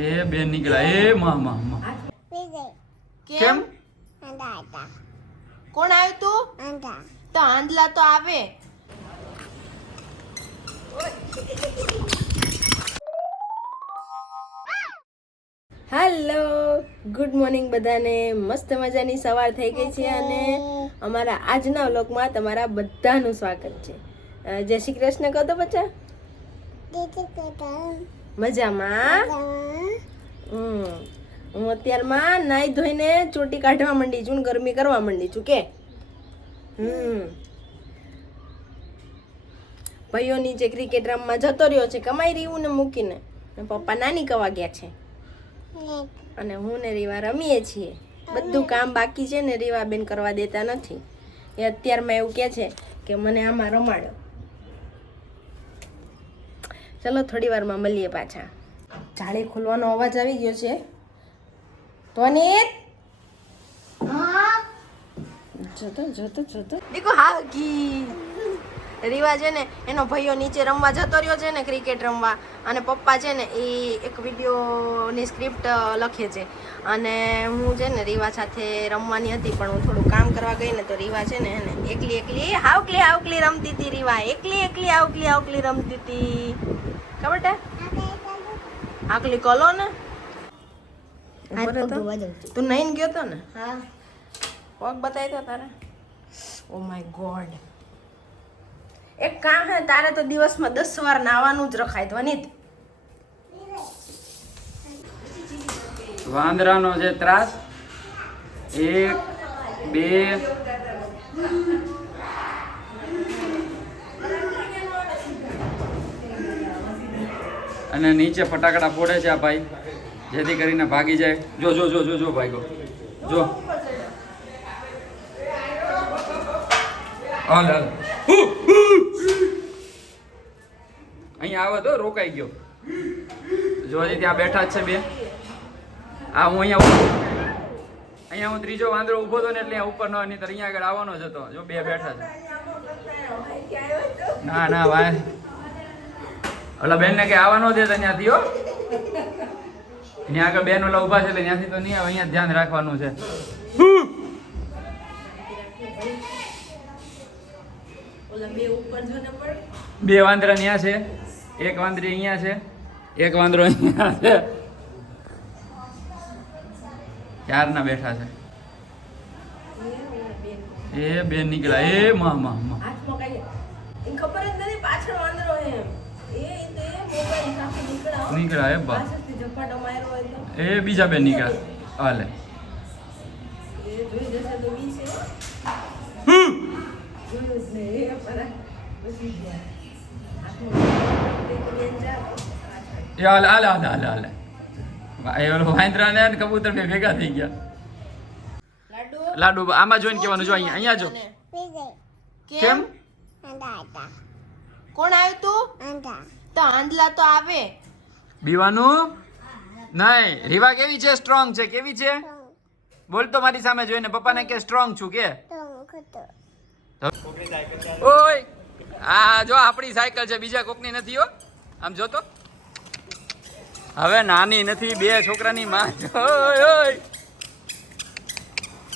એ બેન નીકળ્યા એ માં માં માં કેમ કોણ આવ્યું તું તો આંધલા તો આવે. હેલો ગુડ મોર્નિંગ બધાને. મસ્ત મજાની સવાર થઈ ગઈ છે અને અમારા આજના વ્લોગમાં તમારા બધાનું સ્વાગત છે. જય શ્રી કૃષ્ણ કહો તો બચ્ચા. મજામાં. હું અત્યારમાં નાઈ ધોઈને ચોટી કાઢવા માંડી છું, ગરમી કરવા માંડી છું કે ભાઈઓ નીચે ક્રિકેટ રમવા જતો રહ્યો છે કમાઈ રહ્યું ને મૂકીને. પપ્પા નાની કવા ગયા છે અને હું ને રીવા રમીએ છીએ. બધું કામ બાકી છે ને રીવા બેન કરવા દેતા નથી. એ અત્યારમાં એવું કહે છે કે મને આમાં રમાડો. ચલો થોડી વારમાં મળીએ પાછા. જાળી ખોલવાનો અવાજ આવી ગયો છે. તોનીત જોતો જોતો જોતો દેખો હાગી. રીવા છે ને એનો ભાઈઓ નીચે રમવા જતો રહ્યો છે ને ક્રિકેટ રમવા, અને પપ્પા છે ને એ એક વિડીયોની સ્ક્રિપ્ટ લખે છે અને હું છે ને રીવા સાથે રમવાની હતી પણ હું થોડું કામ કરવા ગઈ ને તો રીવા છે ને એને એકલી હાવકલી રમતી હતી. રીવા એકલી હાવકલી રમતી હતી. ખબર છે આકલી કલો ને તું નહીં ગયો તો ને. હા પગ બતાવી તો તારે. Oh my God. એક કામ હે તારે તો દિવસમાં 10 વાર નાવાનું જ રખાય ધ્વનિત. વાંદરાનો છે ત્રાસ. 1 2 અને નીચે ફટાકડા ફોડે છે આ ભાઈ જેથી કરીને ભાગી જાય. જો જો જો જો જો ભાઈ જો હાલ હાલ અહીંયા આવે તો રોકાઈ ગયો. જો હજી ત્યાં બેઠા જ છે બે. આ હું અહીંયા હું ત્રીજો વાંદરો ઊભો હતો ને એટલે ઉપર ન નહીં તો અહીંયા આગળ આવવાનો જ હતો. જો બે બેઠા છે. ના ના ભાઈ ઓલા બેન ને કઈ આવવાનો દે તો ત્યાંથી હો. ત્યાં આગળ બેન ઓલા ઊભા છે એટલે ત્યાંથી તો નહીં આવે. અહીંયા ધ્યાન રાખવાનું છે. બે વાંદરા ત્યાં છે, એક વાંદરી અહીંયા છે, એક વાંદરો અહીંયા છે. ચારના બેઠા છે. એ બેન નીકળ્યા એ માં માં માં ખબર જ નથી પાછળ વાંદરો એમ. નીકળ્યા એ બા એ બીજા બેન નીકળ્યા. હાલે હાલે હાલે હાલે હાલે હાલે. વાંદરા ને કબૂતર બે ભેગા થઈ ગયા. લાડુ આમાં જોઈને કેવાનું. જો અહીંયા જો. કેમ કોણ આવ્યું તું તો આંધલા તો આવે. બીવાનું નહીં. રીવા કેવી છે? સ્ટ્રોંગ છે. કેવી છે? બોલ તો મારી સામે જોઈને. પપ્પાને કે સ્ટ્રોંગ છું કે. ઓય આ જો આપણી સાયકલ છે, બીજા કોકની નથી હો. આમ જો તો હવે નાની નથી. બે છોકરાની માં. ઓય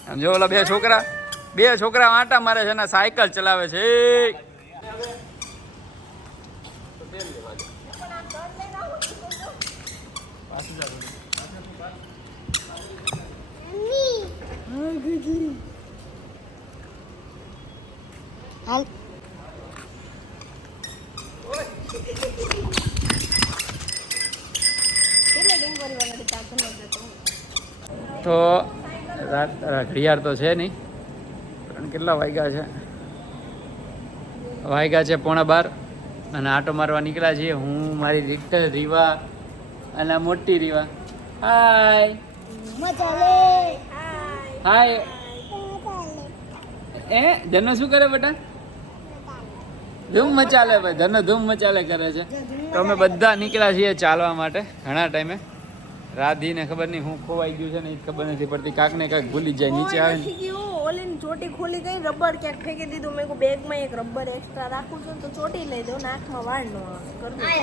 આમ જો ઓલા બે છોકરા આંટા મારે છે ને સાયકલ ચલાવે છે. તો ઘડિયાળ તો છે નહીં પણ કેટલા વાગ્યા છે? વાગ્યા છે 11:15 અને આટો મારવા નીકળ્યા છીએ. હું મારી રીક્ટર રીવા અને મોટી રીવા. હાય હાય. એ ધનો શું કરે બેટા? ધૂમ મચાલે ભાઈ. ધનો ધૂમ મચાલે કરે છે. તો અમે બધા નીકળ્યા છીએ ચાલવા માટે ઘણા ટાઈમે. રાધીને ખબર નહીં હું ખોવાઈ ગયું છે ને એ ખબર નથી પડતી. કાંક ને કાંક ભૂલી જાય. નીચે આવે ને ને ચોટી ખુલી ગઈ રબર ક્યાંક ફેંકી દીધું મેં બેગમાં એક રબર એક્સ્ટ્રા રાખું છું તો ચોટી લઈ દઉં નાકમાં વાળ નો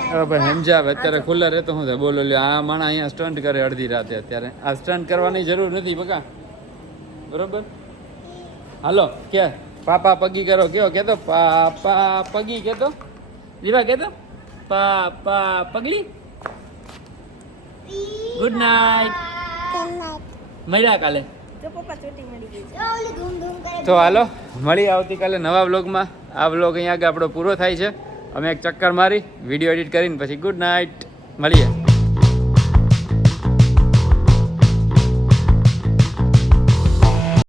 હવે ભાઈ સમજાવે અત્યારે ખુલ્લા રહેતો હું થાય બોલો લ્યો આ માણા અહીંયા સ્ટન્ટ કરે અડધી રાતે અત્યારે આ સ્ટન્ટ કરવાની જરૂર નથી બકા બરોબર હાલો કે પાપા પગી કરો કયો કેતો પાપા પગી કેતો રીવા કેતો પાપા પગલી ગુડ નાઇટ મળ્યા કાલે જો પપ્પા ચોટી મળી ગઈ તો હાલો મળી આવતીકાલે નવા વ્લોગમાં આ વ્લોગ અહીંયા આગળ આપણો પૂરો થાય છે અમે એક ચક્કર મારી વિડીયો એડિટ કરીને પછી ગુડ નાઇટ મળીએ